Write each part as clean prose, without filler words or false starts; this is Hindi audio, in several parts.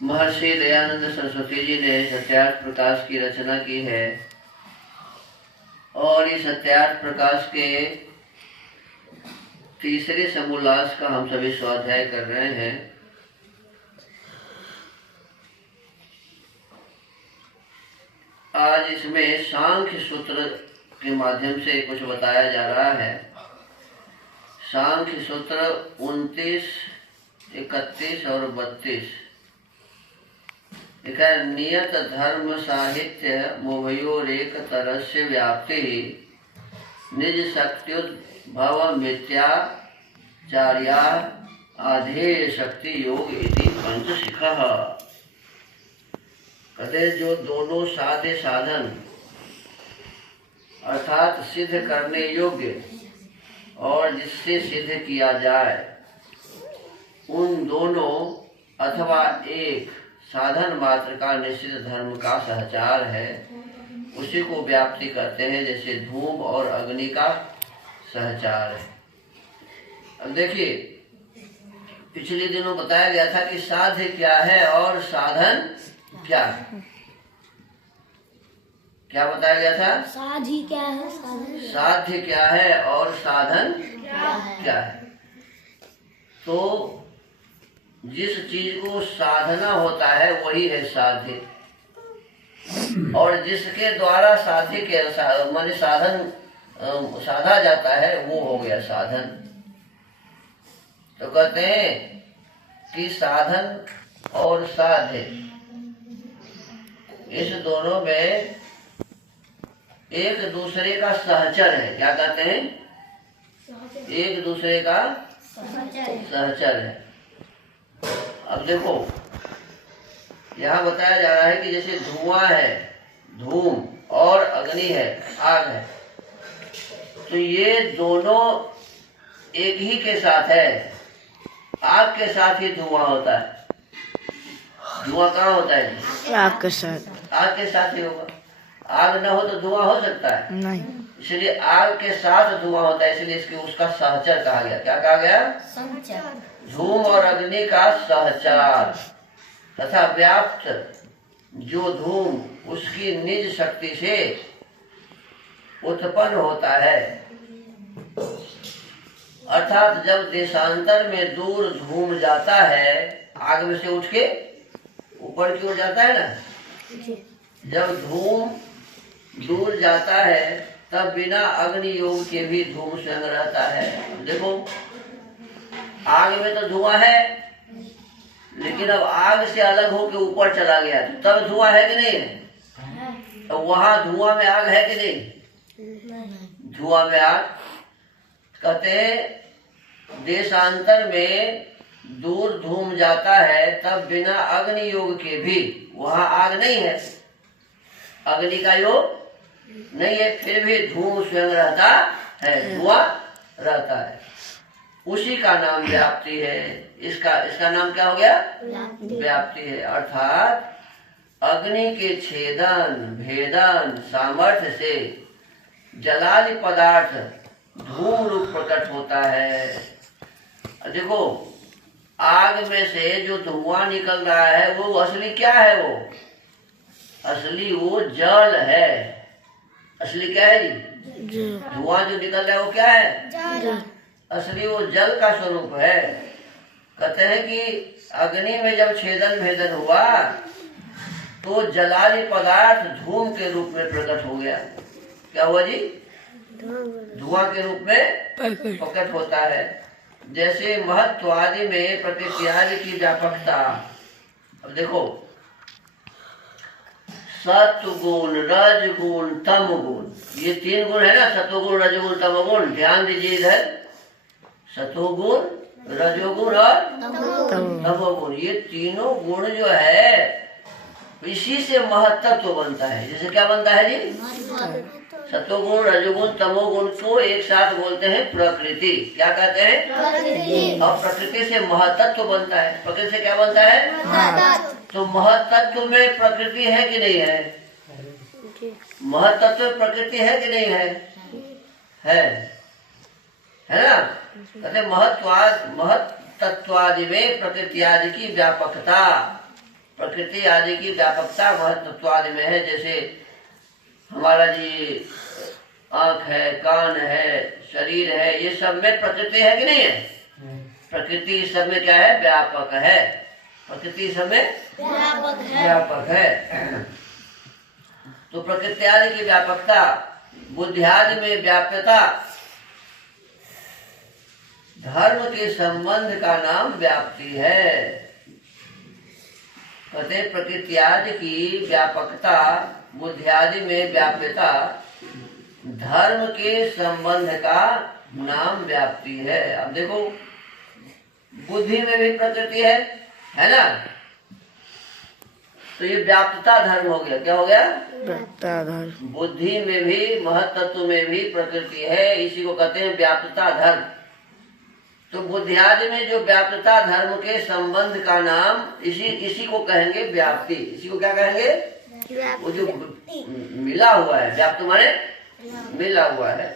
महर्षि दयानंद सरस्वती जी ने सत्यार्थ प्रकाश की रचना की है और इस सत्यार्थ प्रकाश के तीसरे समोल्लास का हम सभी स्वाध्याय कर रहे हैं। आज इसमें सांख्य सूत्र के माध्यम से कुछ बताया जा रहा है। सांख्य सूत्र 29, 31 और 32 लिखा है। नियत धर्म साहित्य मोहयोरेक तरस्य व्याप्ति निज शक्त्युद्भव मिथ्याचार्या आधेय शक्ति योग इति पंचशिखः। कहते जो दोनों साध्य साधन अर्थात सिद्ध करने योग्य और जिससे सिद्ध किया जाए उन दोनों अथवा एक साधन मात्र का निश्चित धर्म का सहचार है, उसी को व्याप्ति कहते हैं। जैसे धूम और अग्नि का सहचार है। अब देखिए, पिछले दिनों बताया गया था कि साध्य क्या है और साधन क्या है। क्या बताया गया था? साध्य क्या है, साध्य क्या है और साधन क्या है। तो जिस चीज को साधना होता है वही है साध्य, और जिसके द्वारा साध्य के माने साधन साधा जाता है वो हो गया साधन। तो कहते हैं कि साधन और साध्य इस दोनों में एक दूसरे का सहचर है। क्या कहते हैं? एक दूसरे का सहचर है। अब देखो, यहाँ बताया जा रहा है कि जैसे धुआं है, धूम, और अग्नि है, आग है, तो ये दोनों एक ही के साथ है। आग के साथ ही धुआं होता है। धुआं कहाँ होता है? आग के साथ। आग के साथ ही होगा। आग न हो तो धुआं हो सकता है? नहीं। इसलिए आग के साथ धुआं होता है, इसलिए इसके उसका सहचर कहा गया। क्या कहा गया? धूम और अग्नि का सहचार तथा व्याप्त जो धूम उसकी निज शक्ति से उत्पन्न होता है। अर्थात जब देशांतर में दूर धूम जाता है, आग में से उठ के ऊपर की ओर जाता है ना, जब धूम दूर जाता है तब बिना अग्नि योग के भी धूम स्वयं रहता है। देखो, आग में तो धुआं है, लेकिन अब आग से अलग होकर ऊपर चला गया तो तब धुआं है कि नहीं है? तो वहां धुआं में आग है कि नहीं? धुआं में आग। कहते हैं देशांतर में दूर धूम जाता है तब बिना अग्नि योग के भी वहां आग नहीं है, अग्नि का योग नहीं है, फिर भी धूम स्वयं रहता है, धुआं रहता है। उसी का नाम व्याप्ति है। इसका नाम क्या हो गया? व्याप्ति है। अर्थात अग्नि के छेदन भेदन सामर्थ्य से जलादि पदार्थ धूम रूप प्रकट होता है। देखो, आग में से जो धुआं निकल रहा है वो असली क्या है? वो असली वो जल है। असली क्या है जी? धुआं जो निकल रहा है वो क्या है? असली वो जल का स्वरूप है। कहते हैं कि अग्नि में जब छेदन भेदन हुआ तो जलादि पदार्थ धूम के रूप में प्रकट हो गया। क्या हुआ जी? धुआं के रूप में प्रकट होता है। जैसे महत्वादि में प्रकृत्यादि की व्यापकता। अब देखो, सत्वगुण, रजगुण, तमगुण, ये 3 गुण है ना, सत्वगुण, रजगुण, तमगुण। ध्यान दीजिए इधर, सत्वगुण, रजोगुण और तमोगुण, ये तीनों गुण जो है इसी से महत्त्व बनता है। जैसे क्या बनता है जी? सत्वगुण, रजोगुण, तमोगुण को एक साथ बोलते हैं प्रकृति। क्या कहते हैं? और प्रकृति से महत्त्व बनता है। प्रकृति से क्या बनता है? तो महत्त्व में प्रकृति है कि नहीं है? महत्त्व में प्रकृति है कि नहीं है? है ना? कहते महत्त्वादि में प्रकृति आदि की व्यापकता। प्रकृति आदि की व्यापकता महत्त्व आदि में है। जैसे हमारा जी आंख है, कान है, शरीर है, ये सब में प्रकृति है कि नहीं है? प्रकृति सब में क्या है? व्यापक है। प्रकृति सब में व्यापक है। तो प्रकृति आदि की व्यापकता, बुद्धि आदि में व्याप्यता, धर्म के संबंध का नाम व्याप्ति है। कहते प्रकृति आदि की व्यापकता, बुद्धि आदि में व्याप्यता, धर्म के संबंध का नाम व्याप्ति है। अब देखो, बुद्धि में भी प्रकृति है ना? तो ये व्याप्तता धर्म हो गया। क्या हो गया? व्याप्तता धर्म। बुद्धि में भी, महत्त्व में भी प्रकृति है, इसी को कहते हैं व्याप्तता धर्म। तो बुद्धि आदि में जो व्याप्तता धर्म के संबंध का नाम, इसी को कहेंगे व्याप्ति। इसी को क्या कहेंगे? वो जो मिला हुआ है, व्याप्त माने मिला हुआ है,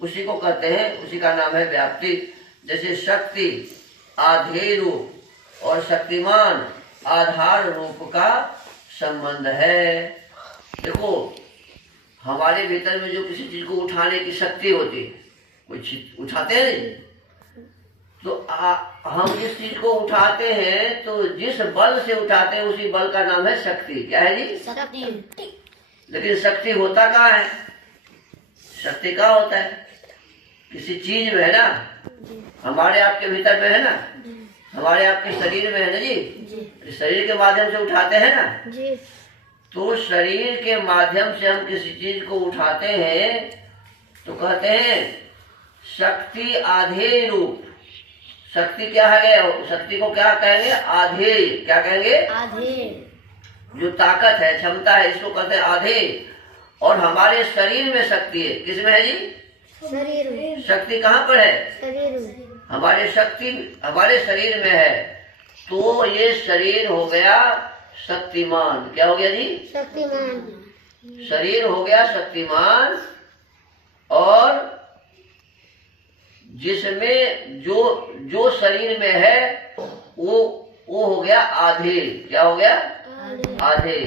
उसी को कहते हैं, उसी का नाम है व्याप्ति। जैसे शक्ति आधेय रूप और शक्तिमान आधार रूप का संबंध है। देखो, हमारे भीतर में जो किसी चीज को उठाने की शक्ति होती है, कोई चीज उठाते हैं नहीं, तो हम जिस चीज को उठाते हैं, तो जिस बल से उठाते हैं उसी बल का नाम है शक्ति। क्या है जी? शक्ति। लेकिन शक्ति होता कहाँ है? शक्ति कहाँ होता है? किसी चीज में है ना, हमारे आपके भीतर में है ना, हमारे आपके शरीर में है ना जी। शरीर के माध्यम से उठाते हैं ना जी। तो शरीर के माध्यम से हम किसी चीज को उठाते हैं तो कहते हैं शक्ति आधेय रूप। शक्ति क्या है? शक्ति को क्या कहेंगे? आधेय। क्या कहेंगे? आधेय। जो ताकत है, क्षमता है, इसको कहते हैं आधेय। और हमारे शरीर में शक्ति है। किसमें है जी? शरीर में। शक्ति कहाँ पर है? शरीर में। हमारे शरीर में है। तो ये शरीर हो गया शक्तिमान। क्या हो गया जी? शक्तिमान। शरीर हो गया शक्तिमान, और जिसमें जो शरीर में है वो हो गया आधेय। क्या हो गया? आधेय।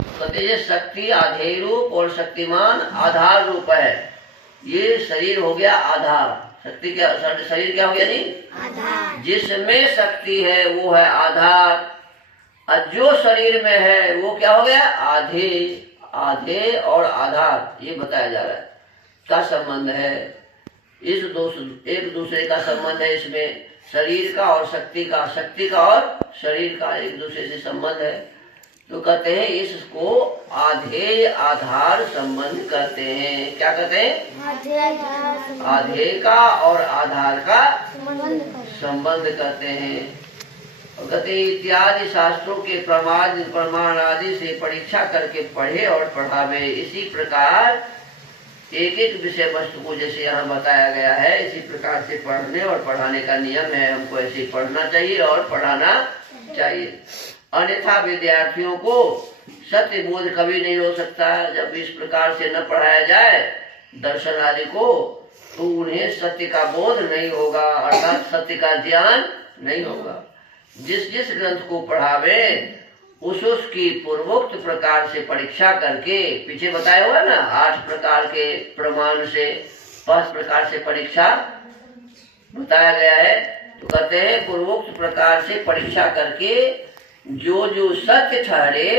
कहते ये शक्ति आधेय रूप और शक्तिमान आधार रूप है। ये शरीर हो गया आधार। शक्ति क्या? शरीर क्या हो गया जी? आधार। जिसमें शक्ति है वो है आधार, और जो शरीर में है वो क्या हो गया? आधेय। आधेय और आधार, ये बताया जा रहा है क्या संबंध है। एक दूसरे का संबंध है इसमें, शरीर का और शक्ति का, शक्ति का और शरीर का एक दूसरे से संबंध है। तो कहते हैं इसको आधेय आधार संबंध कहते हैं। क्या कहते हैं? आधेय का और आधार का संबंध कहते हैं। और कहते हैं इत्यादि शास्त्रों के प्रमाण आदि से परीक्षा करके पढ़े और पढ़ावे। इसी प्रकार एक एक विषय वस्तु को जैसे यहाँ बताया गया है, इसी प्रकार से पढ़ने और पढ़ाने का नियम है। हमको ऐसे पढ़ना चाहिए और पढ़ाना चाहिए, अन्यथा विद्यार्थियों को सत्य बोध कभी नहीं हो सकता। जब इस प्रकार से न पढ़ाया जाए दर्शन आदि को, तो उन्हें सत्य का बोध नहीं होगा, अर्थात सत्य का ज्ञान नहीं होगा। जिस जिस ग्रंथ को पढ़ावे उसकी पूर्वोक्त प्रकार से परीक्षा करके, पीछे बताया हुआ ना 8 प्रकार के प्रमाण से 5 प्रकार से परीक्षा बताया गया है। तो कहते हैं पूर्वोक्त प्रकार से परीक्षा करके जो जो सत्य ठहरे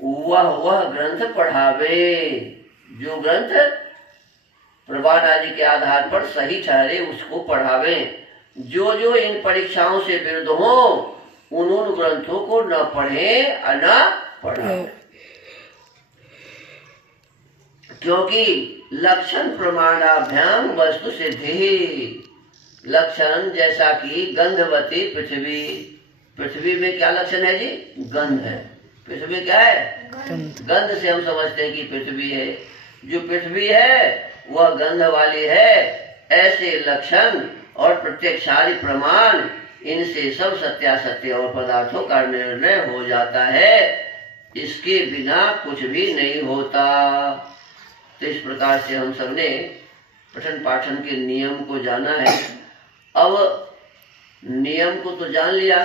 वह ग्रंथ पढ़ावे। जो ग्रंथ प्रमाण आदि के आधार पर सही ठहरे उसको पढ़ावे। जो इन परीक्षाओं से विरुद्ध हो उन ग्रंथों को न पढ़े और न पढ़ाए, क्योंकि लक्षण प्रमाणाभ्याम वस्तु सिद्धि। लक्षण जैसा कि गंधवती पृथ्वी। पृथ्वी में क्या लक्षण है जी? गंध है। पृथ्वी क्या है? गंध से हम समझते हैं कि पृथ्वी है। जो पृथ्वी है वह गंध वाली है। ऐसे लक्षण और प्रत्यक्षादि प्रमाण, इनसे सब सत्यासत्य और पदार्थों का निर्णय हो जाता है। इसके बिना कुछ भी नहीं होता। तो इस प्रकार से हम सबने पठन पाठन के नियम को जाना है। अब नियम को तो जान लिया,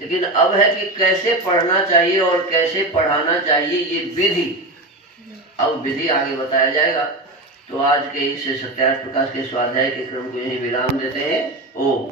लेकिन अब है कि कैसे पढ़ना चाहिए और कैसे पढ़ाना चाहिए, ये विधि, अब विधि आगे बताया जाएगा। तो आज के इस सत्यार्थ प्रकाश के स्वाध्याय के क्रम को यही विराम देते हैं। ओम।